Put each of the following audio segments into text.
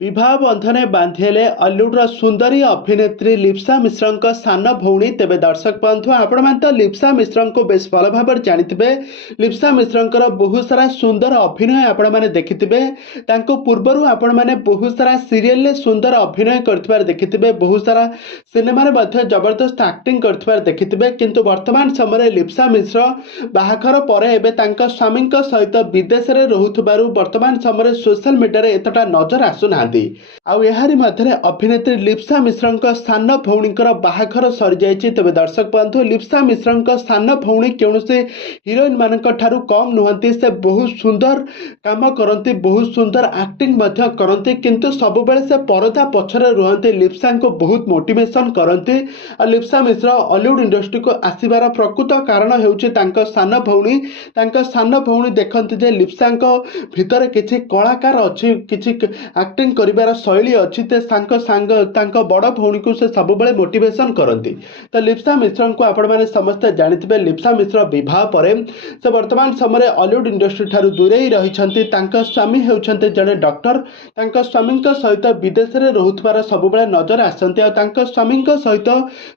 विवाह बंधने बांधिले अल्लुडर सुंदरी अभिनेत्री लिप्सा मिश्र सान भौणी तेज दर्शक बंधु आपण मैंने तो लिप्सा मिश्र को बेस भल भाव जानते लिप्सा मिश्र बहुत सारा सुंदर अभिनय आपण मैंने देखिथे पूर्वर आपण मैंने बहुत सारा सीरियल सुंदर अभिनय कर देखिथे बहुत सारा सिनेमा जबरदस्त एक्टिंग कर देखिथे किंतु वर्तमान समय लिप्सा मिश्र बाहाघर पर एवं स्वामी सहित विदेश में रोथुबारु वर्तमान समय सोशल मीडिया एतटा नजर आसुना आहारी मध्य अभिनेत्री लिप्सा मिश्र सान भौणीकर बाहाघर सरी जाइए। तेज दर्शक बंधु लिप्सा मिश्र सान भौणी कौन से हिरोइन मान कम नुहति से बहुत सुंदर काम करती बहुत सुंदर एक्टिंग करती किंतु सब बेले से परदा पछरे रुहति लिप्सा को बहुत मोटिवेशन करती। लिप्सा मिश्र हॉलीवुड इंडस्ट्री को आसबार प्रकृत कारण होता सान भौणी देखते जे लिप्सा भितर किसी कलाकार अच्छी किसी एक्टिंग करिवार शैली अच्छी बड़ भौणी को से सब बेले मोटिवेशन करती। तो लिप्सा मिश्र को आपण मैंने समस्ते जानते लिप्सा मिश्र विवाह पर से वर्तमान समय हॉलीवुड इंडस्ट्री ठारू दूरे रही स्वामी होते जड़े डॉक्टर स्वामी सहित विदेश में रोथबार सब बेले नजर आसती स्वामी सहित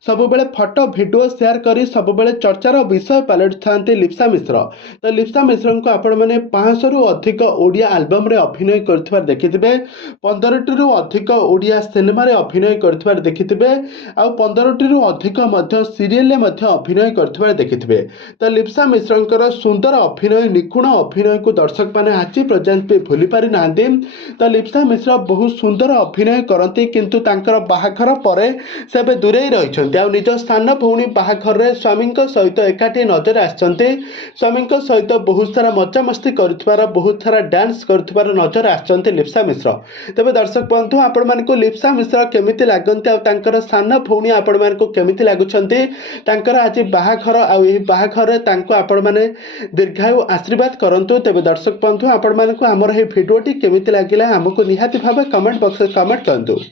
सब बेले फोटो भिडियो शेयर कर सब बेले चर्चार विषय पलटि था लिप्सा मिश्र। तो लिप्सा मिश्र को आपण मैंने 500 रु अधिक ओडिया एल्बम रे अभिनय कर देखिथे 15 रु अधिक ओडिया सिनेमा अभिनय कर देखिथे आ 15 रु अधिक सीरियल अभिनय कर देखिथे। तो लिप्सा मिश्र सुंदर अभिनय निपुण अभिनय को दर्शक मैंने आज पर्यंत भी भूली पारि ना। तो लिप्सा मिश्र बहुत सुंदर अभिनय करती किंतु बाहाघर पर से दूरे रही निज सान भौणी बाहाघर में स्वामी सहित एकाठी नजर आसते स्वामी सहित बहुत सारा मजामस्ती कर बहुत सारा डांस कर नजर आसते लिप्सा मिश्र। तेज दर्शक बंधु आपण मान लिप्सा मिश्र केमिति लागती सान भौणी आपण मान केमिति लगुंट आज बाहाघर आहाघर आपण मैंने दीर्घायु आशीर्वाद करूँ। तेज दर्शक बंधु आपण मान आमर ये भिडियोटी केमिति लगिला आमको निहाती भाव कमेंट बॉक्स में कमेंट करूँ।